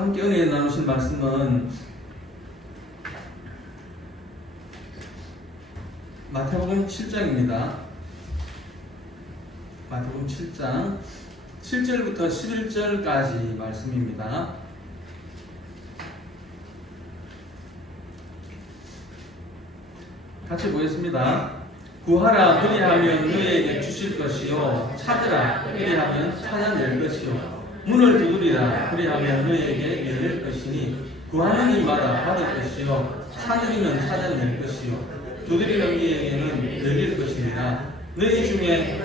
함께 은혜 나누신 말씀은 마태복음 7장입니다. 마태복음 7장 7절부터 11절까지 말씀입니다. 같이 보겠습니다. 구하라 그리하면 너희에게 주실 것이요 찾으라 그리하면 찾아낼 것이요 문을 두드리라 그리하면 너희에게 열릴 것이니 구하는 이마다 받을 것이요 찾는 이는 찾아낼 것이요 두드리는 이에게는 열릴 것이니라. 너희 중에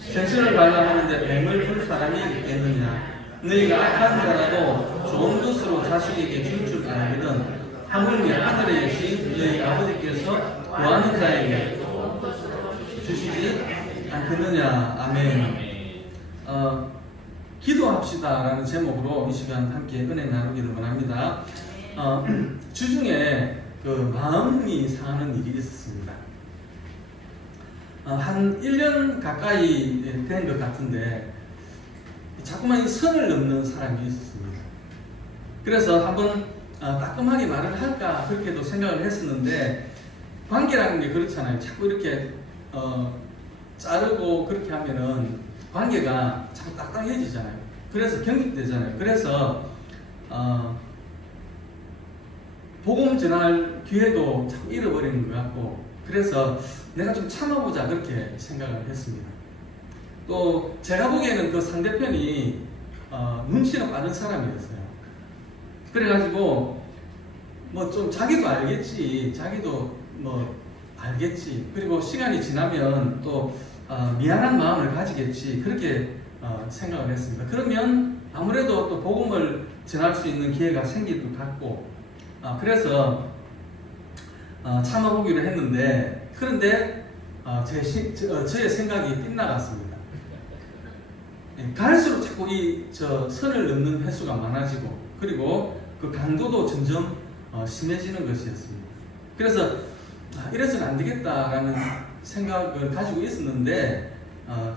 생선을 달라 하는데 뱀을 풀 사람이 있겠느냐? 너희가 악한 자라도 좋은 것으로 자식에게 줄 줄 알거든 하물며 하늘에 계신 너희 아버지께서 구하는 자에게 주시지 않겠느냐. 아멘. 기도합시다 라는 제목으로 이 시간 함께 은혜 나누기를 원합니다. 주중에 마음이 상하는 일이 있었습니다. 한 1년 가까이 된 것 같은데 자꾸만 이 선을 넘는 사람이 있었습니다. 그래서 한번 따끔하게 말을 할까 그렇게도 생각을 했었는데, 관계라는 게 그렇잖아요. 자꾸 이렇게 자르고 그렇게 하면은 관계가 자꾸 딱딱해지잖아요. 그래서 경직되잖아요. 그래서 복음 전할 기회도 자꾸 잃어버리는 것 같고, 그래서 내가 좀 참아보자 그렇게 생각을 했습니다. 또 제가 보기에는 그 상대편이 눈치가 빠른 사람이었어요. 그래가지고 뭐 좀 자기도 알겠지, 자기도 뭐 알겠지, 그리고 시간이 지나면 또 미안한 마음을 가지겠지 그렇게 생각을 했습니다. 그러면 아무래도 또 복음을 전할 수 있는 기회가 생길 것 같고, 그래서 참아보기로 했는데, 그런데 저의 생각이 빗나갔습니다. 갈수록 자꾸 선을 넘는 횟수가 많아지고, 그리고 그 강도도 점점 심해지는 것이었습니다. 그래서 이래서는 안 되겠다라는 생각을 가지고 있었는데,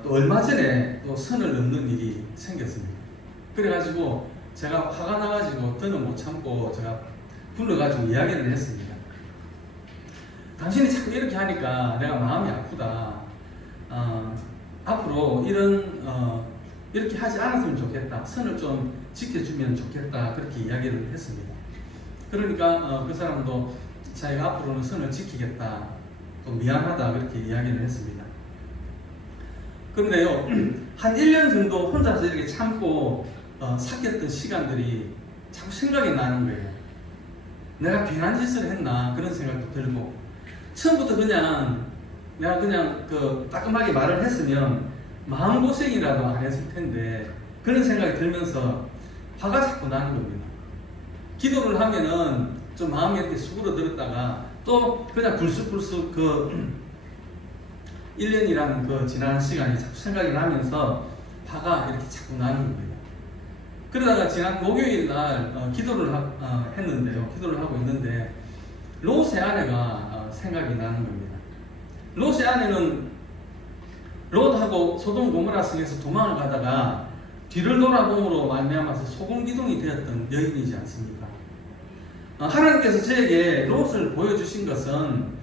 또 얼마 전에 또 선을 넘는 일이 생겼습니다. 그래가지고 제가 화가 나가지고 더는 못 참고 제가 불러가지고 이야기를 했습니다. 당신이 자꾸 이렇게 하니까 내가 마음이 아프다. 앞으로 이렇게 하지 않았으면 좋겠다. 선을 좀 지켜주면 좋겠다. 그렇게 이야기를 했습니다. 그러니까 그 사람도 자기가 앞으로는 선을 지키겠다. 또 미안하다. 그렇게 이야기를 했습니다. 그런데요, 한 1년 정도 혼자서 이렇게 참고 삭혔던 시간들이 자꾸 생각이 나는 거예요. 내가 괜한 짓을 했나 그런 생각도 들고, 처음부터 내가 그냥 따끔하게 말을 했으면 마음고생이라도 안 했을 텐데 그런 생각이 들면서 화가 자꾸 나는 겁니다. 기도를 하면은 좀 마음이 이렇게 수그러들었다가 또 그냥 불쑥불쑥 1년이라는 지난 시간이 자꾸 생각이 나면서 화가 이렇게 자꾸 나는 겁니다. 그러다가 지난 목요일 날 기도를 하고 있는데 롯의 아내가 생각이 나는 겁니다. 롯의 아내는 롯하고 소돔 고모라 성에서 도망을 가다가 뒤를 돌아봄으로 말미암아서 소금기둥이 되었던 여인이지 않습니까? 하나님께서 저에게 롯을 보여주신 것은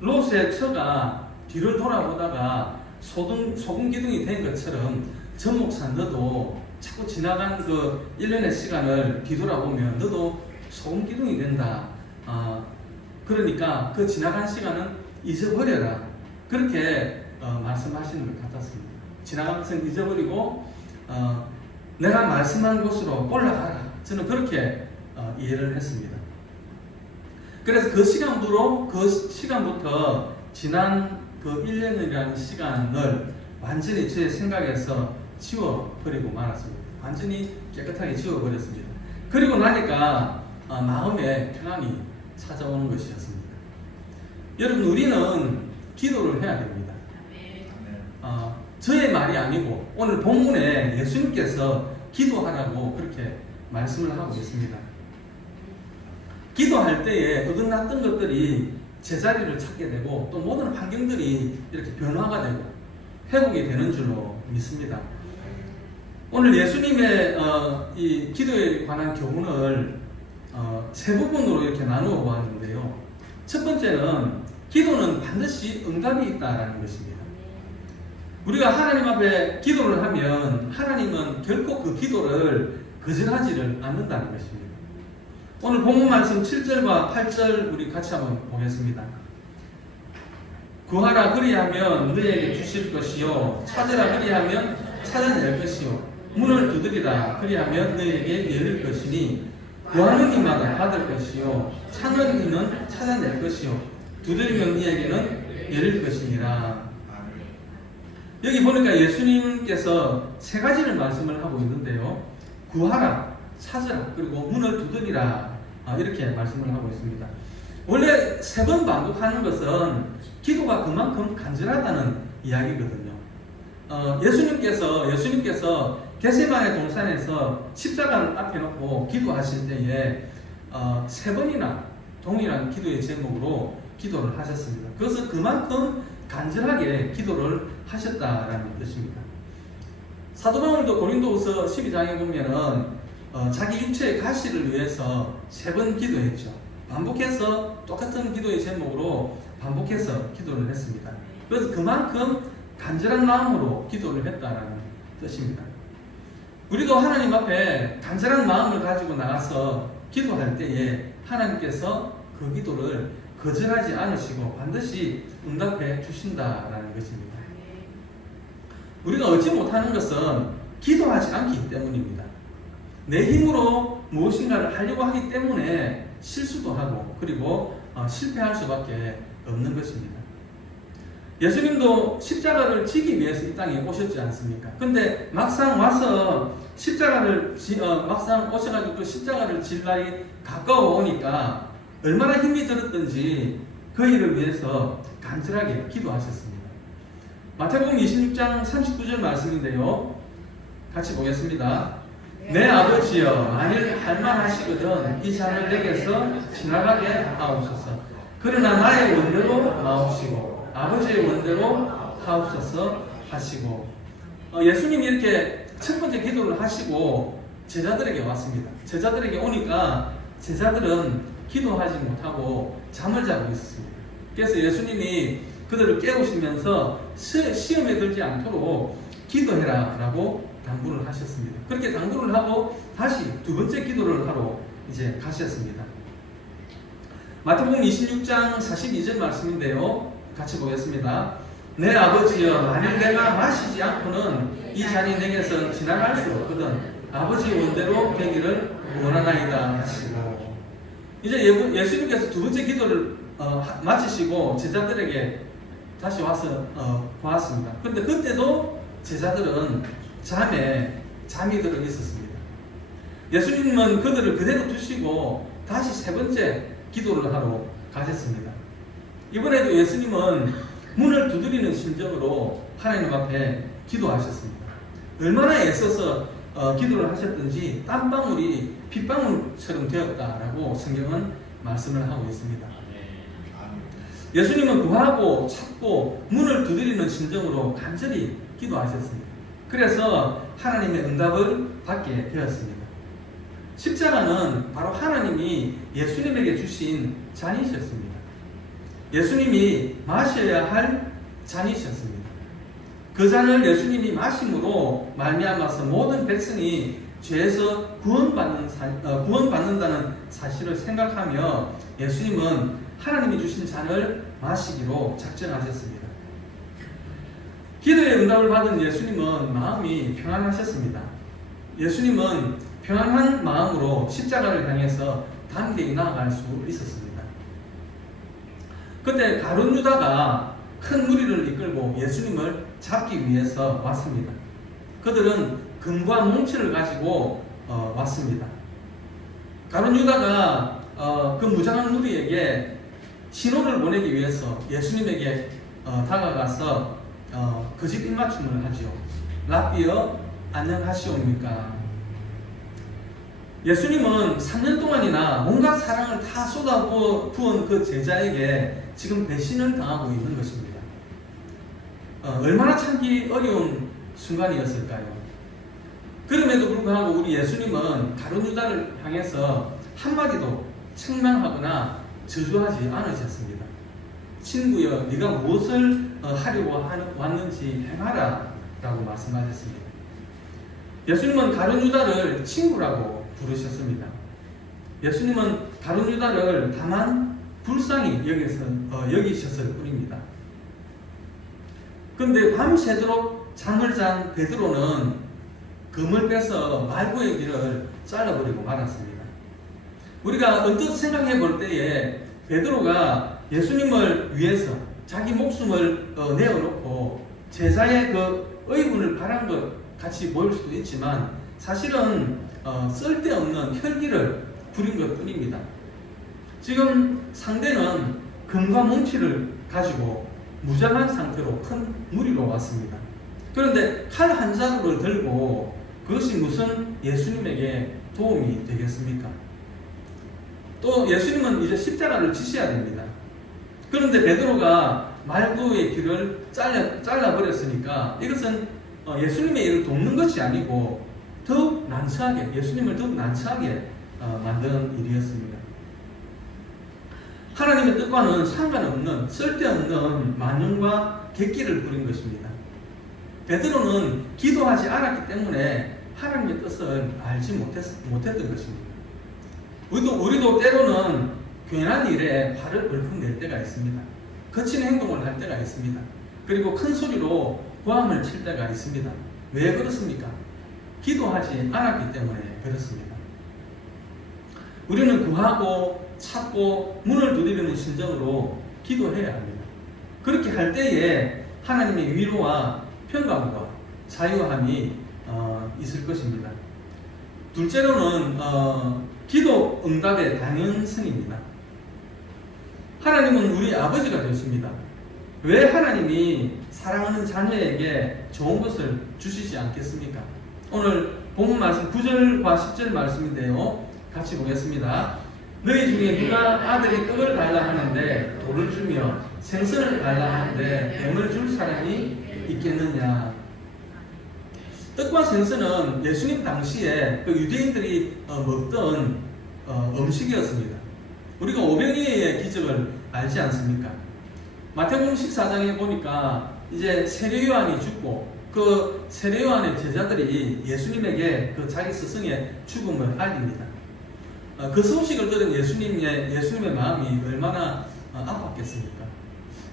롯의 처가 뒤를 돌아보다가 소금기둥이 된 것처럼 전 목사 너도 자꾸 지나간 1년의 시간을 뒤돌아보면 너도 소금기둥이 된다. 그러니까 그 지나간 시간은 잊어버려라. 그렇게 말씀하시는 것 같았습니다. 지나간 것은 잊어버리고 내가 말씀한 곳으로 올라가라. 저는 그렇게 이해를 했습니다. 그래서 그 시간부터 지난 1년이라는 시간을 완전히 제 생각에서 지워버리고 말았습니다. 완전히 깨끗하게 지워버렸습니다. 그리고 나니까 마음에 평안이 찾아오는 것이었습니다. 여러분, 우리는 기도를 해야 됩니다. 저의 말이 아니고 오늘 본문에 예수님께서 기도하라고 그렇게 말씀을 하고 있습니다. 기도할 때에 어긋났던 것들이 제자리를 찾게 되고 또 모든 환경들이 이렇게 변화가 되고 회복이 되는 줄로 믿습니다. 오늘 예수님의 이 기도에 관한 교훈을 세 부분으로 이렇게 나누어 보았는데요. 첫 번째는 기도는 반드시 응답이 있다라는 것입니다. 우리가 하나님 앞에 기도를 하면 하나님은 결코 그 기도를 거절하지를 않는다는 것입니다. 오늘 본문 말씀 7절과 8절 우리 같이 한번 보겠습니다. 구하라 그리하면 너희에게 주실 것이요 찾으라 그리하면 찾아낼 것이요 문을 두드리라 그리하면 너희에게 열릴 것이니 구하는 이마다 받을 것이요 찾는 이는 찾아낼 것이요 두드리면 이에게는 열릴 것이니라. 여기 보니까 예수님께서 세 가지를 말씀을 하고 있는데요. 구하라, 찾으라, 그리고 문을 두드리라, 이렇게 말씀을 하고 있습니다. 원래 세 번 반복하는 것은 기도가 그만큼 간절하다는 이야기거든요. 예수님께서 겟세마네 동산에서 십자가를 앞에 놓고 기도하실 때에 세 번이나 동일한 기도의 제목으로 기도를 하셨습니다. 그것은 그만큼 간절하게 기도를 하셨다라는 뜻입니다. 사도 바울도 고린도후서 12장에 보면은 자기 육체의 가시를 위해서 세 번 기도했죠. 반복해서 똑같은 기도의 제목으로 반복해서 기도를 했습니다. 그래서 그만큼 간절한 마음으로 기도를 했다라는 뜻입니다. 우리도 하나님 앞에 간절한 마음을 가지고 나가서 기도할 때에 하나님께서 그 기도를 거절하지 않으시고 반드시 응답해 주신다라는 것입니다. 우리가 얻지 못하는 것은 기도하지 않기 때문입니다. 내 힘으로 무엇인가를 하려고 하기 때문에 실수도 하고 그리고 실패할 수밖에 없는 것입니다. 예수님도 십자가를 지기 위해서 이 땅에 오셨지 않습니까? 근데 막상 와서 막상 오셔가지고 그 십자가를 질 날이 가까워 오니까 얼마나 힘이 들었던지 그 일을 위해서 간절하게 기도하셨습니다. 마태복음 26장 39절 말씀인데요. 같이 보겠습니다. 내 아버지여 만일 할만하시거든 이 잔을 내게서 지나가게 하옵소서. 그러나 나의 원대로 마옵시고 아버지의 원대로 하옵소서 하시고 예수님이 이렇게 첫 번째 기도를 하시고 제자들에게 왔습니다. 제자들에게 오니까 제자들은 기도하지 못하고 잠을 자고 있었습니다. 그래서 예수님이 그들을 깨우시면서 시험에 들지 않도록 기도해라 라고 당부를 하셨습니다. 그렇게 당부를 하고 다시 두 번째 기도를 하러 이제 가셨습니다. 마태복음 26장 42절 말씀인데요. 같이 보겠습니다. 내 아버지여 만일 내가 마시지 않고는 이 잔이 내게서 지나갈 수 없거든 아버지의 원대로 되기를 원하나이다 하시고 이제 예수님께서 두 번째 기도를 마치시고 제자들에게 다시 와서 보았습니다. 그런데 그때도 제자들은 잠이 들어 있었습니다. 예수님은 그들을 그대로 두시고 다시 세 번째 기도를 하러 가셨습니다. 이번에도 예수님은 문을 두드리는 심정으로 하나님 앞에 기도하셨습니다. 얼마나 애써서 기도를 하셨든지 땀방울이 빗방울처럼 되었다라고 성경은 말씀을 하고 있습니다. 예수님은 구하고 찾고 문을 두드리는 심정으로 간절히 기도하셨습니다. 그래서 하나님의 응답을 받게 되었습니다. 십자가는 바로 하나님이 예수님에게 주신 잔이셨습니다. 예수님이 마셔야 할 잔이셨습니다. 그 잔을 예수님이 마심으로 말미암아서 모든 백성이 죄에서 구원받는다는 사실을 생각하며 예수님은 하나님이 주신 잔을 마시기로 작정하셨습니다. 기도의 응답을 받은 예수님은 마음이 평안하셨습니다. 예수님은 평안한 마음으로 십자가를 향해서 담대히 나아갈 수 있었습니다. 그때 가룟 유다가 큰 무리를 이끌고 예수님을 잡기 위해서 왔습니다. 그들은 금과 몽치를 가지고 왔습니다. 가룟 유다가 그 무장한 무리에게 신호를 보내기 위해서 예수님에게 다가가서 거짓 입맞춤을 하지요. 랍비여 안녕하시옵니까? 예수님은 3년 동안이나 온갖 사랑을 다 쏟아부은 그 제자에게 지금 배신을 당하고 있는 것입니다. 얼마나 참기 어려운 순간이었을까요? 그럼에도 불구하고 우리 예수님은 가룟 유다를 향해서 한마디도 책망하거나 저주하지 않으셨습니다. 친구여, 네가 무엇을 하려고 왔는지 행하라 라고 말씀하셨습니다. 예수님은 가룟 유다를 친구라고 부르셨습니다. 예수님은 가룟 유다를 다만 불쌍히 여기셨을 뿐입니다. 그런데 밤새도록 잠을 잔 베드로는 금을 빼서 말구의 길을 잘라버리고 말았습니다. 우리가 언뜻 생각해 볼 때에 베드로가 예수님을 위해서 자기 목숨을 내어놓고 제자의 그 의분을 바란 것 같이 보일 수도 있지만 사실은 쓸데없는 혈기를 부린 것 뿐입니다. 지금 상대는 금과 뭉치를 가지고 무장한 상태로 큰 무리로 왔습니다. 그런데 칼 한 자루를 들고 그것이 무슨 예수님에게 도움이 되겠습니까? 또 예수님은 이제 십자가를 지셔야 됩니다. 그런데 베드로가 말구의 길을 잘라버렸으니까 이것은 예수님의 일을 돕는 것이 아니고 더욱 난처하게, 예수님을 더욱 난처하게 만든 일이었습니다. 하나님의 뜻과는 상관없는 쓸데없는 만용과 객기를 부린 것입니다. 베드로는 기도하지 않았기 때문에 하나님의 뜻을 알지 못했던 것입니다. 우리도 때로는 괜한 일에 발을 벌컥 낼 때가 있습니다. 거친 행동을 할 때가 있습니다. 그리고 큰 소리로 고함을 칠 때가 있습니다. 왜 그렇습니까? 기도하지 않았기 때문에 그렇습니다. 우리는 구하고 찾고 문을 두드리는 심정으로 기도해야 합니다. 그렇게 할 때에 하나님의 위로와 평강과 자유함이 있을 것입니다. 둘째로는 기도 응답의 당연성입니다. 하나님은 우리 아버지가 되십니다. 왜 하나님이 사랑하는 자녀에게 좋은 것을 주시지 않겠습니까? 오늘 본문 말씀 9절과 10절 말씀인데요. 같이 보겠습니다. 너희 중에 누가 아들이 떡을 달라 하는데 돌을 주며 생선을 달라 하는데 뱀을 줄 사람이 있겠느냐? 떡과 생선은 예수님 당시에 그 유대인들이 먹던 음식이었습니다. 우리가 오병이어의 기적을 알지 않습니까? 마태복음 14장에 보니까 이제 세례 요한이 죽고 그 세례 요한의 제자들이 예수님에게 그 자기 스승의 죽음을 알립니다. 그 소식을 들은 예수님의 마음이 얼마나 아팠겠습니까?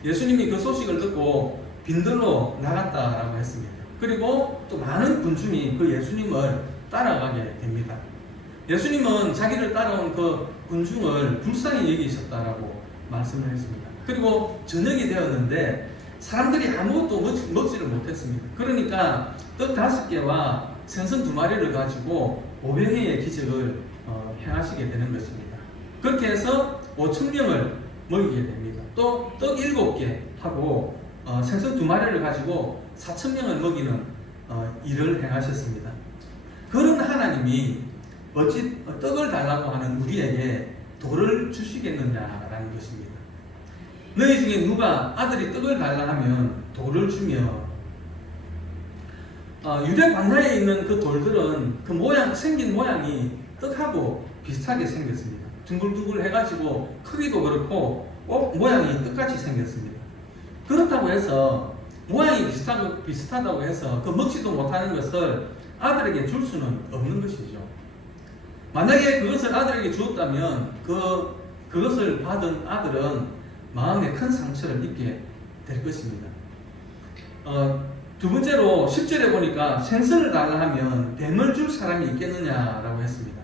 예수님이 그 소식을 듣고 빈들로 나갔다라고 했습니다. 그리고 또 많은 군중이 그 예수님을 따라가게 됩니다. 예수님은 자기를 따라온 그 군중을 불쌍히 여기셨다라고 말씀을 했습니다. 그리고 저녁이 되었는데 사람들이 아무것도 먹지를 못했습니다. 그러니까 떡 5개와 생선 2마리를 가지고 500회의 기적을 행하시게 되는 것입니다. 그렇게 해서 5,000명을 먹이게 됩니다. 또 떡 7개 하고 생선 2마리를 가지고 4,000명을 먹이는 일을 행하셨습니다. 그런 하나님이 어찌 떡을 달라고 하는 우리에게 돌을 주시겠느냐라는 것입니다. 너희 중에 누가 아들이 떡을 달라 하면 돌을 주며 유대 광야에 있는 그 돌들은 그 생긴 모양이 떡하고 비슷하게 생겼습니다. 둥글둥글 해가지고 크기도 그렇고 꼭 모양이 떡같이 생겼습니다. 그렇다고 해서 모양이 비슷하다고 해서 그 먹지도 못하는 것을 아들에게 줄 수는 없는 것이죠. 만약에 그것을 아들에게 주었다면 그것을 받은 아들은 마음에 큰 상처를 입게 될 것입니다. 두 번째로 10절에 보니까 생선을 달라 하면 뱀을 줄 사람이 있겠느냐라고 했습니다.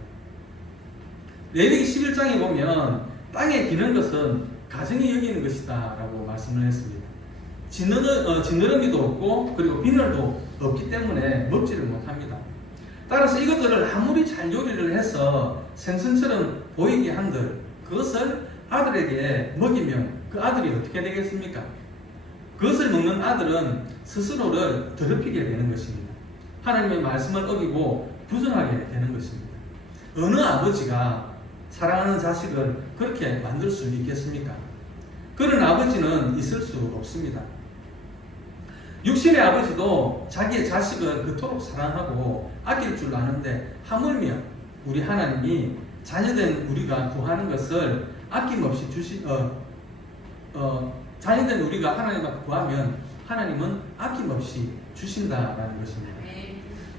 레위기 11장에 보면 땅에 기는 것은 가정이 여기는 것이다 라고 말씀을 했습니다. 지느러미도 없고 그리고 비늘도 없기 때문에 먹지를 못합니다. 따라서 이것들을 아무리 잘 요리를 해서 생선처럼 보이게 한들 그것을 아들에게 먹이면 그 아들이 어떻게 되겠습니까? 그것을 먹는 아들은 스스로를 더럽히게 되는 것입니다. 하나님의 말씀을 어기고 부정하게 되는 것입니다. 어느 아버지가 사랑하는 자식을 그렇게 만들 수 있겠습니까? 그런 아버지는 있을 수 없습니다. 육신의 아버지도 자기의 자식을 그토록 사랑하고 아낄 줄 아는데 하물며 우리 하나님이 자녀된 우리가 구하는 것을 아낌없이 자녀된 우리가 하나님 앞에 구하면 하나님은 아낌없이 주신다라는 것입니다.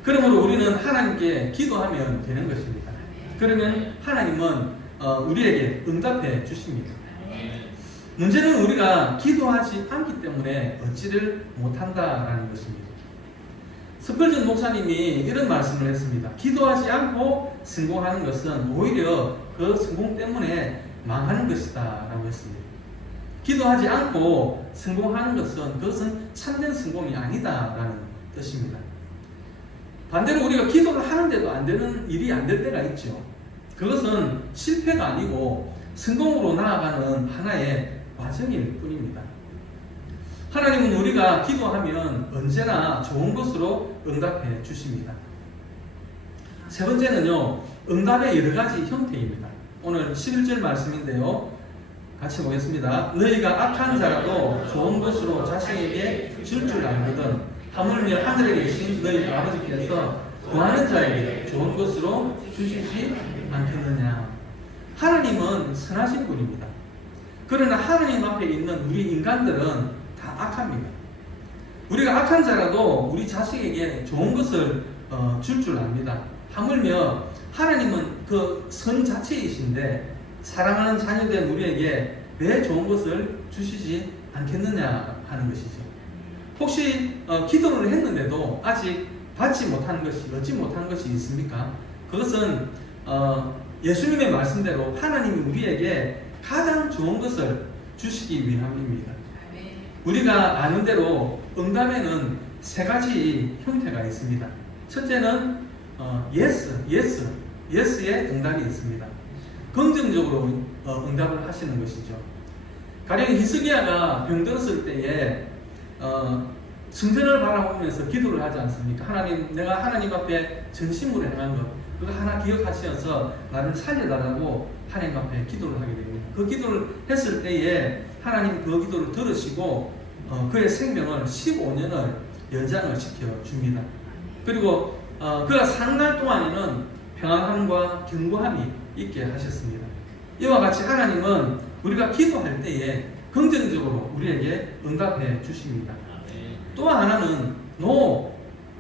그러므로 우리는 하나님께 기도하면 되는 것입니다. 그러면 하나님은 우리에게 응답해 주십니다. 문제는 우리가 기도하지 않기 때문에 얻지를 못한다라는 것입니다. 스펄전 목사님이 이런 말씀을 했습니다. 기도하지 않고 성공하는 것은 오히려 그 성공 때문에 망하는 것이다 라고 했습니다. 기도하지 않고 성공하는 것은 그것은 참된 성공이 아니다 라는 뜻입니다. 반대로 우리가 기도를 하는데도 안 되는 일이 안 될 때가 있죠. 그것은 실패가 아니고 성공으로 나아가는 하나의 과정일 뿐입니다. 하나님은 우리가 기도하면 언제나 좋은 것으로 응답해 주십니다. 세 번째는요, 응답의 여러 가지 형태입니다. 오늘 11절 말씀인데요. 같이 보겠습니다. 너희가 악한 자라도 좋은 것으로 자식에게 줄 줄 알거든 하물며 하늘에 계신 너희 아버지께서 구하는 자에게 좋은 것으로 주시지 않겠느냐. 하나님은 선하신 분입니다. 그러나 하나님 앞에 있는 우리 인간들은 다 악합니다. 우리가 악한 자라도 우리 자식에게 좋은 것을 줄 줄 압니다. 하물며 하나님은 그 선 자체이신데 사랑하는 자녀된 우리에게 왜 좋은 것을 주시지 않겠느냐 하는 것이죠. 혹시 기도를 했는데도 아직 받지 못하는 것이, 얻지 못하는 것이 있습니까? 그것은 예수님의 말씀대로 하나님이 우리에게 가장 좋은 것을 주시기 위함입니다. 우리가 아는 대로 응답에는 세 가지 형태가 있습니다. 첫째는 예스의 응답이 있습니다. 긍정적으로 응답을 하시는 것이죠. 가령 히스기야가 병들었을 때에 성전을 바라보면서 기도를 하지 않습니까? 하나님, 내가 하나님 앞에 전심으로 행한 것, 그거 하나 기억하셔서 나를 살려달라고 하나님 앞에 기도를 하게 됩니다. 그 기도를 했을 때에 하나님 그 기도를 들으시고 그의 생명을 15년을 연장을 시켜줍니다. 그리고 그가 사는 날 동안에는 평안함과 견고함이 있게 하셨습니다. 이와 같이 하나님은 우리가 기도할 때에 긍정적으로 우리에게 응답해 주십니다. 또 하나는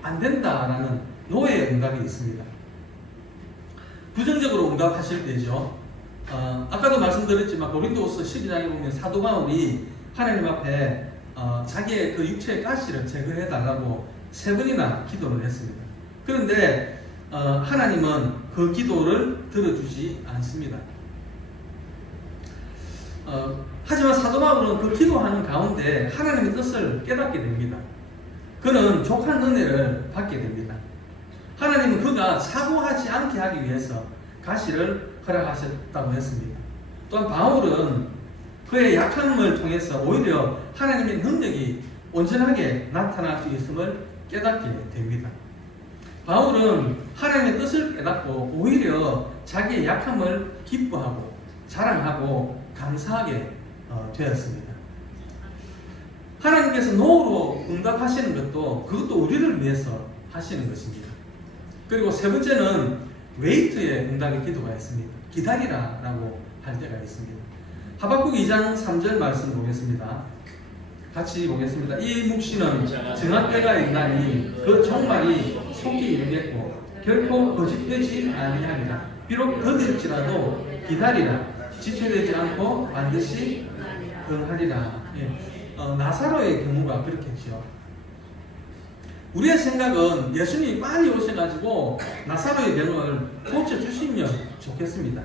안 된다라는 노의 응답이 있습니다. 부정적으로 응답하실 때죠. 아까도 말씀드렸지만 고린도후서 12장에 보면 사도 바울이 하나님 앞에 자기의 그 육체의 가시를 제거해 달라고 3번이나 기도를 했습니다. 그런데 하나님은 그 기도를 들어주지 않습니다. 하지만 사도 바울은 그 기도하는 가운데 하나님의 뜻을 깨닫게 됩니다. 그는 족한 은혜를 받게 됩니다. 하나님은 그가 사고하지 않게 하기 위해서 가시를 허락하셨다고 했습니다. 또한 바울은 그의 약함을 통해서 오히려 하나님의 능력이 온전하게 나타날 수 있음을 깨닫게 됩니다. 바울은 하나님의 뜻을 깨닫고 오히려 자기의 약함을 기뻐하고 자랑하고 감사하게 되었습니다. 하나님께서 노로 응답하시는 그것도 우리를 위해서 하시는 것입니다. 그리고 세 번째는 웨이트의 응답의 기도가 있습니다. 기다리라 라고 할 때가 있습니다. 하박국 2장 3절 말씀 보겠습니다. 같이 보겠습니다. 이 묵시는 정한 때가 있나니 그 종말이 속히 이르겠고 결코 거짓되지 아니하리라. 비록 더딜지라도 기다리라. 지체되지 않고 반드시 응하리라. 나사로의 경우가 그렇겠죠. 우리의 생각은 예수님이 빨리 오셔가지고 나사로의 병을 고쳐주시면 좋겠습니다.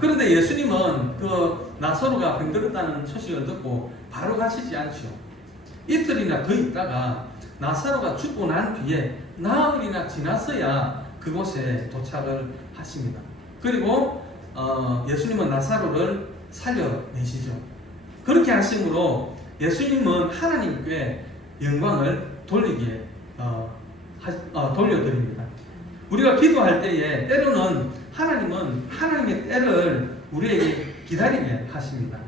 그런데 예수님은 그 나사로가 병들었다는 소식을 듣고 바로 가시지 않죠. 이틀이나 더 있다가 나사로가 죽고 난 뒤에 나흘이나 지났어야 그곳에 도착을 하십니다. 그리고 예수님은 나사로를 살려내시죠. 그렇게 하심으로 예수님은 하나님께 영광을 돌려드립니다. 우리가 기도할 때에 때로는 하나님은 하나님의 때를 우리에게 기다리게 하십니다.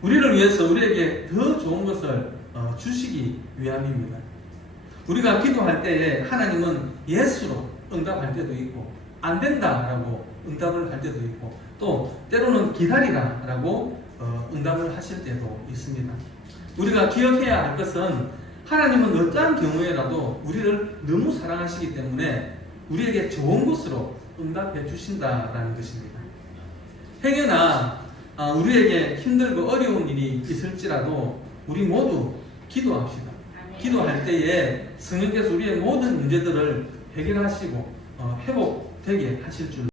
우리를 위해서 우리에게 더 좋은 것을 주시기 위함입니다. 우리가 기도할 때에 하나님은 예수로 응답할 때도 있고 안 된다라고 응답을 할 때도 있고 또 때로는 기다리라라고 응답을 하실 때도 있습니다. 우리가 기억해야 할 것은 하나님은 어떠한 경우에라도 우리를 너무 사랑하시기 때문에 우리에게 좋은 곳으로 응답해 주신다라는 것입니다. 행여나 우리에게 힘들고 어려운 일이 있을지라도 우리 모두 기도합시다. 기도할 때에 성령께서 우리의 모든 문제들을 해결하시고 회복되게 하실 줄